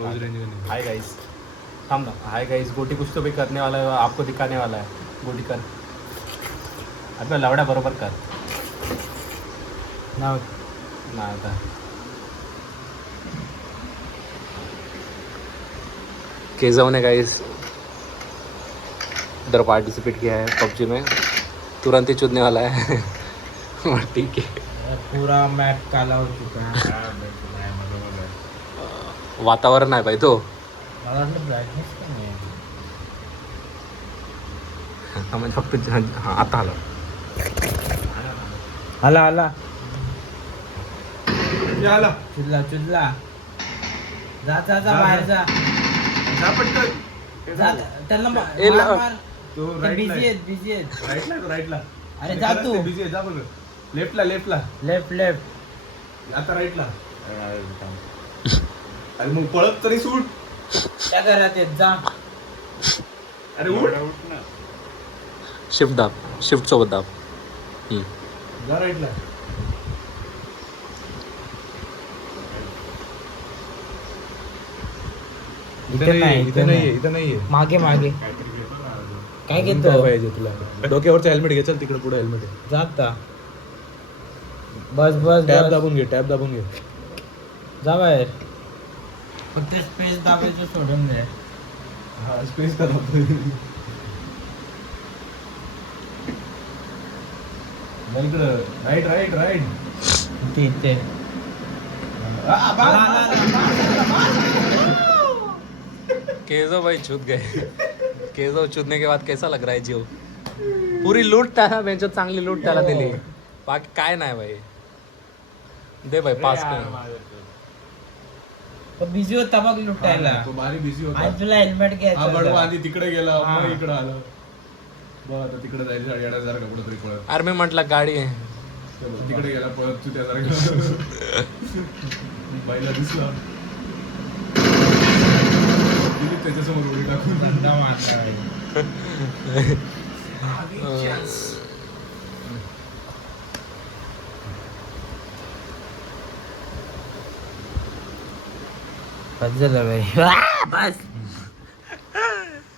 Hi guys, थाम ना। Hi guys, गोटी कुछ तो भी करने वाला है, आपको दिखाने वाला है। गोटी कर, अबे लवड़ा बरोबर कर ना आता। केजव ने गाइस इधर पार्टिसिपेट किया है पबजी में, तुरंत ही चुदने वाला है। ठीक है, पूरा मैप काला हो चुका है। वातावरण आहे भाई तो। मला वाटलं ब्राईटनेस कमी आहे. म्हणजे फक्त हां आता आलं. आला आला आला चुदला चुदला. जा जा जा बाहेर जा. जा पटकन. जा त्यांना ए, मार मार. तो ते राईटला बिझी आहेत बिझी आहेत. राईटला. अरे जा तू. बिझी आहे, जा बघ. लेफ्टला लेफ्ट लेफ्ट. आता राईटला. अरे मग पळत तरी सूट. त्या घरात येत जा. अरे उठ ना. शिफ्ट दाब, शिफ्ट सोबत दाब. जा राईटला. इथे नाही. इथं नाहीये. मागे मागे काय घेतो पाहिजे तुला. डोक्यावरचं हेल्मेट घे. चल तिकडे पुढे हेल्मेट आहे. जाता. बस बस टॅब बस. दाबून घे, टॅब दाबून घे. जा बाहेर. फक्त स्पेस दाबायचं सोडून दे. हा स्पेस करा. Right right right. तिथे केजो भाई चूत गए. केजो चूतने के बाद कैसा लग रहा है जीव? पुरी लूट त्याला बेंचत चांगली लूट त्याला दिली. बाकी काय नाही भाई. दे भाई पास कर. बिझी होता बघ लुटायला. तो भारी बिझी होता. आज तुला हेल्मेट घ्यायचं हा होतं. बडवा आधी तिकडे गेला, हा. मग इकडे आलं. बघ आता तिकडे जायचं येण्यासारखं कुठंतरी पळत. अरे मी म्हटलं गाडी आहे. तिकडे गेला पळत तू त्यासारखं. बाईला दिसला दिली त्याच्यासमोर उडी टाकून. धंदा मारला. बस झालं बाई. बस